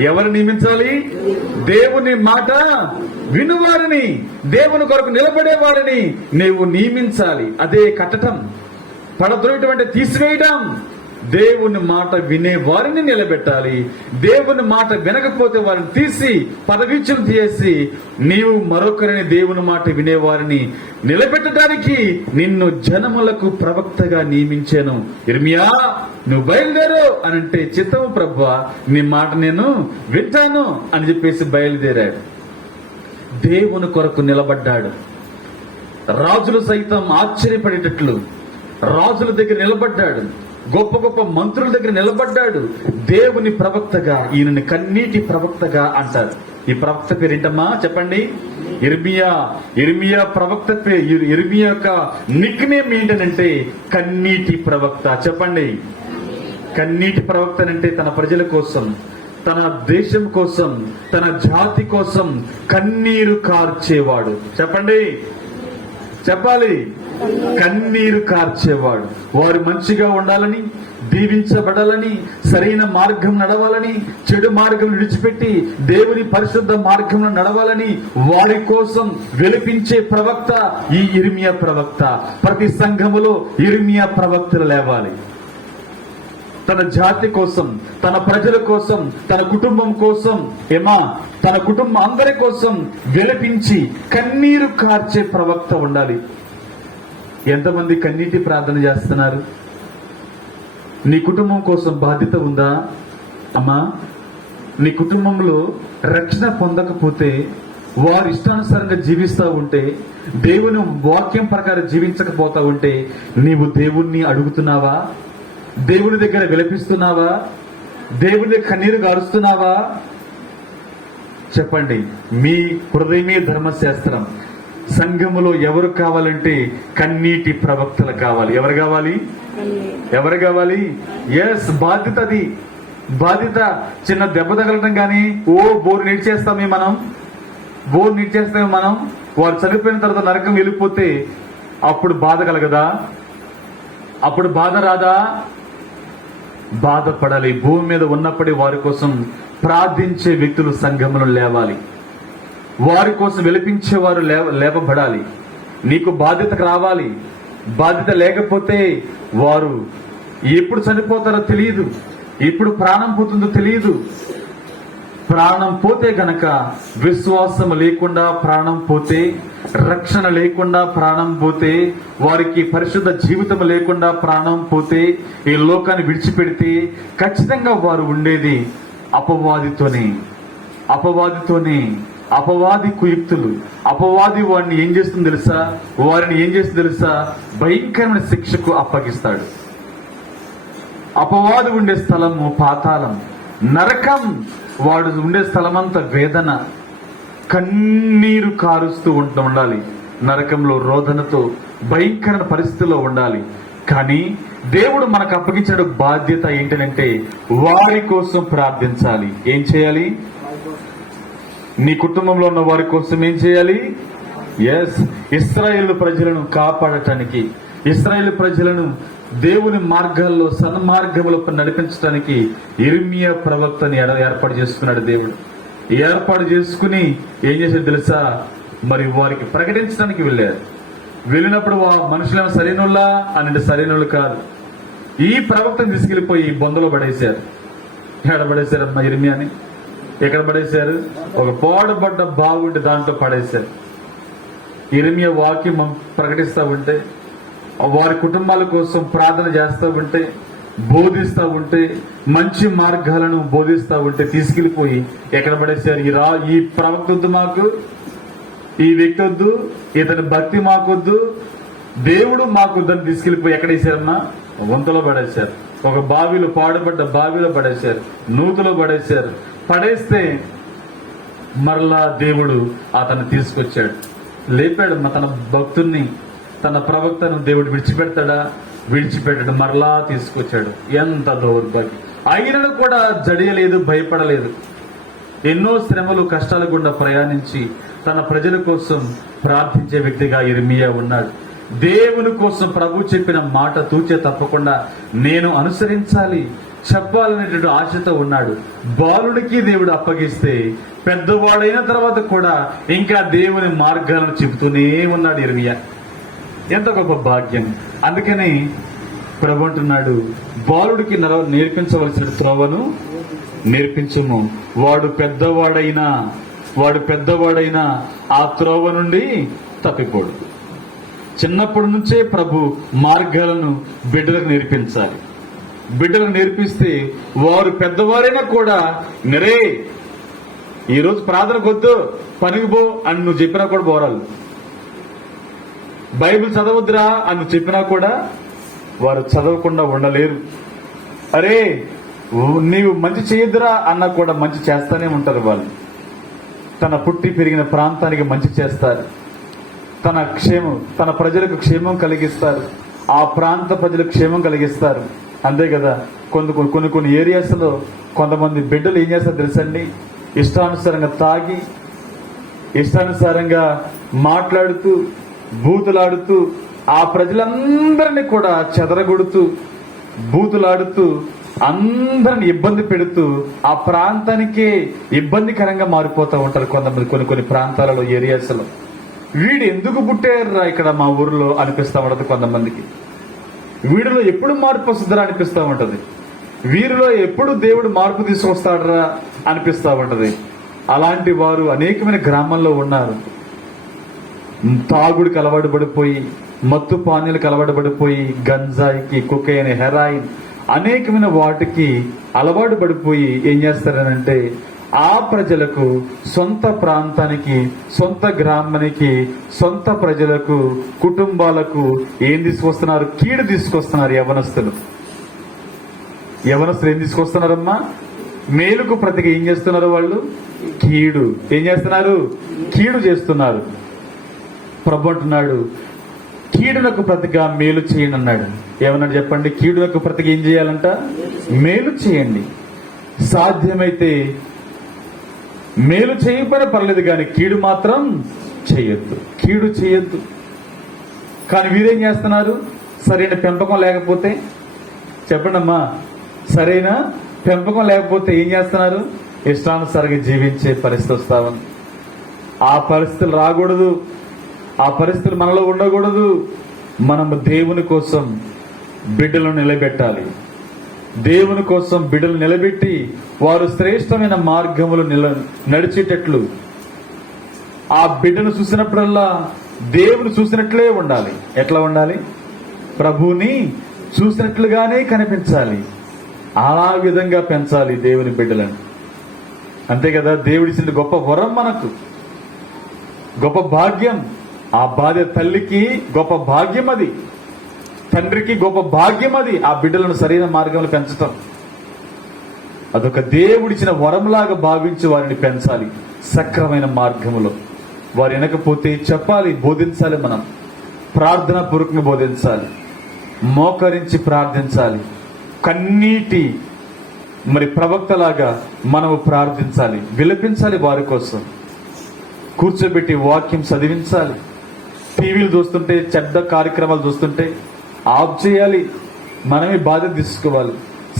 ఎవరు నియమించాలి? దేవుని మాట వినువారిని, దేవుని కొరకు నిలబడేవారిని నీవు నియమించాలి. అదే కట్టడం, పడద్రోయటం, తీసివేయడం. దేవుని మాట వినే వారిని నిలబెట్టాలి. దేవుని మాట వినకపోతే వారిని తీసి పదవీచ్యం చేసి నీవు మరొకరిని దేవుని మాట వినేవారిని నిలబెట్టడానికి నిన్ను జనములకు ప్రవక్తగా నియమించాను. ఇర్మియా, నువ్వు బయలుదేరు అని అంటే, చిత్తము ప్రభువా, నీ మాట నేను వింటాను అని చెప్పేసి బయలుదేరాడు. దేవుని కొరకు నిలబడ్డాడు. రాజులు సైతం ఆశ్చర్యపడేటట్లు రాజుల దగ్గర నిలబడ్డాడు. గొప్ప గొప్ప మంత్రుల దగ్గర నిలబడ్డాడు. దేవుని ప్రవక్తగా, ఈయనని కన్నీటి ప్రవక్తగా అంటారు. ఈ ప్రవక్త పేరు ఏంటమ్మా చెప్పండి? ఇర్మియా. ఇర్మియా ప్రవక్త పేరు. ఇర్మియా యొక్క నిక్ నేమ్ ఏంటనంటే కన్నీటి ప్రవక్త. చెప్పండి. కన్నీటి ప్రవక్త అంటే తన ప్రజల కోసం, తన దేశం కోసం, తన జాతి కోసం కన్నీరు కార్చేవాడు. చెప్పండి, చెప్పాలి. కన్నీరు కార్చేవాడు. వారు మంచిగా ఉండాలని, దీవించబడాలని, సరైన మార్గం నడవాలని, చెడు మార్గం విడిచిపెట్టి దేవుని పరిశుద్ధ మార్గంలో నడవాలని వారి కోసం విలపించే ప్రవక్త ఈ ఇర్మియా ప్రవక్త. ప్రతి సంఘములో ఇర్మియా ప్రవక్తలు లేవాలి. తన జాతి కోసం, తన ప్రజల కోసం, తన కుటుంబం కోసం, తన కుటుంబం అందరి కోసం విలపించి కన్నీరు కార్చే ప్రవక్త ఉండాలి. ఎంతమంది కన్నీటి ప్రార్థన చేస్తున్నారు? నీ కుటుంబం కోసం బాధ్యత ఉందా అమ్మా? నీ కుటుంబంలో రక్షణ పొందకపోతే, వారు ఇష్టానుసారంగా జీవిస్తూ ఉంటే, దేవుని వాక్యం ప్రకారం జీవించకపోతా ఉంటే, నీవు దేవుణ్ణి అడుగుతున్నావా? దేవుని దగ్గర విలపిస్తున్నావా? దేవుని దగ్గర కన్నీరు గారుస్తున్నావా? చెప్పండి. మీ హృదయమే ధర్మశాస్త్రం. సంఘములో ఎవరు కావాలంటే కన్నీటి ప్రవక్తలు కావాలి. ఎవరు కావాలి? ఎవరు కావాలి? ఎస్, బాధ్యత అది. బాధ్యత. చిన్న దెబ్బ తగలటం కానీ బోరు నీడ్చేస్తామే మనం. వారు చనిపోయిన తర్వాత నరకం వెళ్ళిపోతే అప్పుడు బాధ కలగదా? అప్పుడు బాధ రాదా? బాధపడాలి. భూమి మీద ఉన్నప్పుడే వారి కోసం ప్రార్థించే వ్యక్తులు సంఘములో లేవాలి. వారి కోసం విలపించేవారు లేపబడాలి. నీకు బాధ్యతకు రావాలి. బాధ్యత లేకపోతే వారు ఎప్పుడు చనిపోతారో తెలియదు, ఎప్పుడు ప్రాణం పోతుందో తెలియదు. ప్రాణం పోతే గనక, విశ్వాసం లేకుండా ప్రాణం పోతే, రక్షణ లేకుండా ప్రాణం పోతే, వారికి పరిశుద్ధ జీవితం లేకుండా ప్రాణం పోతే, ఈ లోకాన్ని విడిచిపెడితే ఖచ్చితంగా వారు ఉండేది అపవాదితోనే. అపవాది కుయుక్తులు. అపవాది వారిని ఏం చేస్తుంది తెలుసా? భయంకరమైన శిక్షకు అప్పగిస్తాడు. అపవాది ఉండే స్థలము పాతాళం, నరకం. వాడు ఉండే స్థలమంతా వేదన, కన్నీరు కారుస్తూ ఉండాలి. నరకంలో రోదనతో భయంకరమైన పరిస్థితిలో ఉండాలి. కానీ దేవుడు మనకు అప్పగించిన బాధ్యత ఏంటంటే వారి కోసం ప్రార్థించాలి. ఏం చేయాలి? నీ కుటుంబంలో ఉన్న వారి కోసం ఏం చేయాలి? ఎస్, ఇశ్రాయేలు ప్రజలను కాపాడటానికి, ఇశ్రాయేలు ప్రజలను దేవుని మార్గాల్లో, సన్మార్గంలో నడిపించడానికి ఇర్మియా ప్రవక్తని ఏర్పాటు చేసుకున్నాడు దేవుడు. ఏర్పాటు చేసుకుని ఏం చేశాడు తెలుసా? మరి వారికి ప్రకటించడానికి వెళ్ళినప్పుడు మనుషులను సరైనోళ్ళా అని సరైనోళ్ళు కాదు. ఈ ప్రవక్తను తీసుకెళ్లిపోయి బొందలో పడేశారు. ఎక్కడ పడేశారమ్మా ఇర్మియాని? ఎక్కడ పడేశారు? ఒక పాడుపడ్డ బాగుంటే దాంట్లో పడేశారు. ఇర్మియా వాక్యం ప్రకటిస్తూ ఉంటే, వారి కుటుంబాల కోసం ప్రార్థన చేస్తూ ఉంటే, బోధిస్తూ ఉంటే, మంచి మార్గాలను బోధిస్తూ ఉంటే తీసుకెళ్లిపోయి ఎక్కడ పడేశారు? ఈ ప్రవక్త వద్దు మాకు, ఈ వ్యక్తి వద్దు, ఇతని భక్తి మాకొద్దు, దేవుడు మాకొద్దని తీసుకెళ్లిపోయి ఎక్కడ వేశారమ్మా? వంతలో పడేశారు. ఒక బావిలో, పాడుపడ్డ బావిలో పడేశారు, నూతులో పడేశారు. పడేస్తే మరలా దేవుడు అతన్ని తీసుకొచ్చాడు, లేపాడు. తన భక్తుల్ని, తన ప్రవక్తను దేవుడు విడిచిపెడతాడా? విడిచిపెట్టాడు. మరలా తీసుకొచ్చాడు. ఎంత దౌర్భాగ్యం! అయినను కూడా జడియలేదు, భయపడలేదు. ఎన్నో శ్రమలు, కష్టాల గుండా ప్రయాణించి తన ప్రజల కోసం ప్రార్థించే వ్యక్తిగా ఇర్మియా ఉన్నాడు. దేవుని కోసం ప్రభు చెప్పిన మాట తూచే తప్పకుండా నేను అనుసరించాలి, చెప్పాలనేటువంటి ఆశతో ఉన్నాడు. బాలుడికి దేవుడు అప్పగిస్తే పెద్దవాడైన తర్వాత కూడా ఇంకా దేవుని మార్గాలను చెబుతూనే ఉన్నాడు ఇర్మియా. ఎంత గొప్ప భాగ్యం. అందుకని ప్రభు అంటున్నాడు, బాలుడికి నేర్పించవలసిన త్రోవను నేర్పించుము, వాడు పెద్దవాడైనా ఆ త్రోవ నుండి తప్పిపోడు. చిన్నప్పటి నుంచే ప్రభు మార్గాలను బిడ్డలకు నేర్పించాలి. బిడ్డలకు నేర్పిస్తే వారు పెద్దవారైనా కూడా నరే ఈరోజు ప్రార్థనకొద్దు పనికి పో అని నువ్వు చెప్పినా కూడా పోరాలు, బైబిల్ చదవద్దురా అని నువ్వు చెప్పినా కూడా వారు చదవకుండా ఉండలేరు. అరే నీవు మంచి చేయొద్దురా అన్నా కూడా మంచి చేస్తానే ఉంటారు. వాళ్ళు తన పుట్టి పెరిగిన ప్రాంతానికి మంచి చేస్తారు, తన ప్రజలకు క్షేమం కలిగిస్తారు, ఆ ప్రాంత ప్రజలకు క్షేమం కలిగిస్తారు. అంతే కదా. కొన్ని ఏరియాస్ లో కొంతమంది బిడ్డలు ఏం చేస్తారు తెలుసండి, ఇష్టానుసారంగా తాగి ఇష్టానుసారంగా మాట్లాడుతూ బూతులాడుతూ ఆ ప్రజలందరినీ కూడా చెదరగొడుతూ బూతులాడుతూ అందరిని ఇబ్బంది పెడుతూ ఆ ప్రాంతానికే ఇబ్బందికరంగా మారిపోతూ ఉంటారు కొంతమంది. కొన్ని ప్రాంతాలలో ఏరియాస్ లో వీడు ఎందుకు పుట్టారా ఇక్కడ మా ఊర్లో అనిపిస్తా ఉంటది కొంతమందికి. వీడిలో ఎప్పుడు మార్పు వస్తుందరా అనిపిస్తా ఉంటది. వీరిలో ఎప్పుడు దేవుడు మార్పు తీసుకొస్తాడరా అనిపిస్తా ఉంటది. అలాంటి వారు అనేకమైన గ్రామాల్లో ఉన్నారు. తాగుడికి అలవాటు పడిపోయి, మత్తు పానీయాలకు అలవాటు పడిపోయి, గంజాయికి, కొకైన్, హెరాయిన్ అనేకమైన వాటికి అలవాటు పడిపోయి ఏం చేస్తారనంటే ఆ ప్రజలకు, సొంత ప్రాంతానికి, సొంత గ్రామానికి, సొంత ప్రజలకు, కుటుంబాలకు ఏం తీసుకొస్తున్నారు? కీడు తీసుకొస్తున్నారు. యవనస్తులు ఏం తీసుకొస్తున్నారమ్మా? మేలుకు ప్రతిగా ఏం చేస్తున్నారు వాళ్ళు? కీడు. ఏం చేస్తున్నారు? కీడు చేస్తున్నారు. ప్రభు అంటున్నాడు, కీడునకు ప్రతిగా మేలు చేయండి అన్నాడు. ఏమన్నాడు చెప్పండి? కీడునకు ప్రతిగా ఏం చేయాలంట? మేలు చేయండి. సాధ్యమైతే మేలు చేయకపోయినా పర్లేదు కానీ కీడు మాత్రం చేయొద్దు. కీడు చేయొద్దు. కానీ వీరేం చేస్తున్నారు? సరైన పెంపకం లేకపోతే, చెప్పండి అమ్మా, సరైన పెంపకం లేకపోతే ఏం చేస్తున్నారు? ఇష్టానుసారంగా జీవించే పరిస్థితి వస్తామని. ఆ పరిస్థితులు రాకూడదు. ఆ పరిస్థితులు మనలో ఉండకూడదు. మనము దేవుని కోసం బిడ్డలను నిలబెట్టాలి. దేవుని కోసం బిడ్డలు నిలబెట్టి వారు శ్రేష్టమైన మార్గములు నడిచేటట్లు ఆ బిడ్డను చూసినప్పుడల్లా దేవుని చూసినట్లే ఉండాలి. ఎట్లా ఉండాలి? ప్రభువుని చూసినట్లుగానే కనిపించాలి. అలా విధంగా పెంచాలి దేవుని బిడ్డలను. అంతే కదా. దేవుడిచ్చిన గొప్ప వరం మనకు, గొప్ప భాగ్యం. ఆ బాధ్య తల్లికి గొప్ప భాగ్యం అది, తండ్రికి గొప్ప భాగ్యం అది. ఆ బిడ్డలను సరైన మార్గంలో పెంచటం అదొక దేవుడిచ్చిన వరంలాగా భావించి వారిని పెంచాలి సక్రమైన మార్గములో. వారు వినకపోతే చెప్పాలి, బోధించాలి. మనం ప్రార్థన పూర్వకంగా బోధించాలి, మోకరించి ప్రార్థించాలి, కన్నీటి ప్రవక్తలాగా మనము ప్రార్థించాలి, విలపించాలి. వారి కోసం కూర్చోబెట్టి వాక్యం చదివించాలి. టీవీలు చూస్తుంటే, చెడ్డ కార్యక్రమాలు చూస్తుంటే ఆఫ్ చేయాలి. మనమే బాధ్యత తీసుకోవాలి.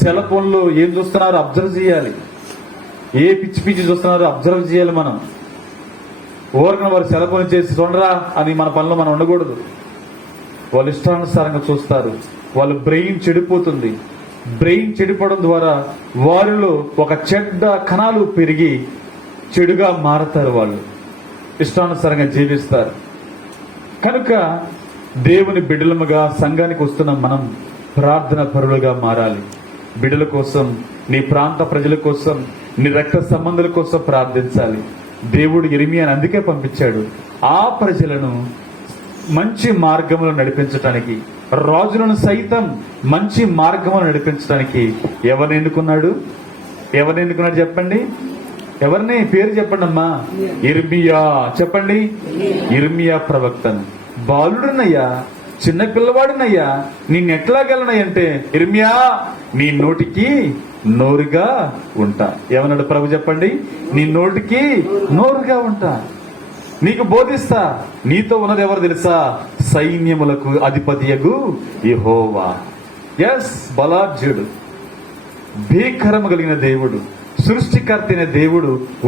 సెల్ ఫోన్లో ఏం చూస్తున్నారో అబ్జర్వ్ చేయాలి. ఏ పిచ్చి చూస్తున్నారో అబ్జర్వ్ చేయాలి. మనం ఓరకన వారు సెల్ ఫోన్ చేసి చూడరా అని మన పనిలో మనం ఉండకూడదు. వాళ్ళు ఇష్టానుసారంగా చూస్తారు. వాళ్ళ బ్రెయిన్ చెడిపోతుంది. బ్రెయిన్ చెడిపోవడం ద్వారా వారిలో ఒక చెడ్డ కణాలు పెరిగి చెడుగా మారతారు. వాళ్ళు ఇష్టానుసారంగా జీవిస్తారు. కనుక దేవుని బిడ్డలముగా సంఘానికి వస్తున్న మనం ప్రార్థన పరులుగా మారాలి. బిడ్డల కోసం, నీ ప్రాంత ప్రజల కోసం, నీ రక్త సంబంధుల కోసం ప్రార్థించాలి. దేవుడు ఇర్మియాను అందుకే పంపించాడు. ఆ ప్రజలను మంచి మార్గంలో నడిపించటానికి, రాజులను సైతం మంచి మార్గంలో నడిపించడానికి ఎవరిని ఎన్నుకున్నాడు? చెప్పండి. ఎవరిని? పేరు చెప్పండి అమ్మా. ఇర్మియా. చెప్పండి. ఇర్మియా ప్రవక్తను. బాలుడినయ్యా, చిన్న పిల్లవాడినయ్యా, నిన్నెట్లాగలనయ్యంటే, ఇర్మియా నీ నోటికి నోరుగా ఉంటా. ఏమన్నాడు ప్రభు? చెప్పండి. నీ నోటికి నోరుగా ఉంటా, నీకు బోధిస్తా. నీతో ఉన్నది ఎవరు తెలుసా? సైన్యములకు అధిపతియగు యెహోవా. ఎస్, బలాఢ్యుడు. భీకరము కలిగిన దేవుడు, సృష్టికర్త అయిన దేవుడు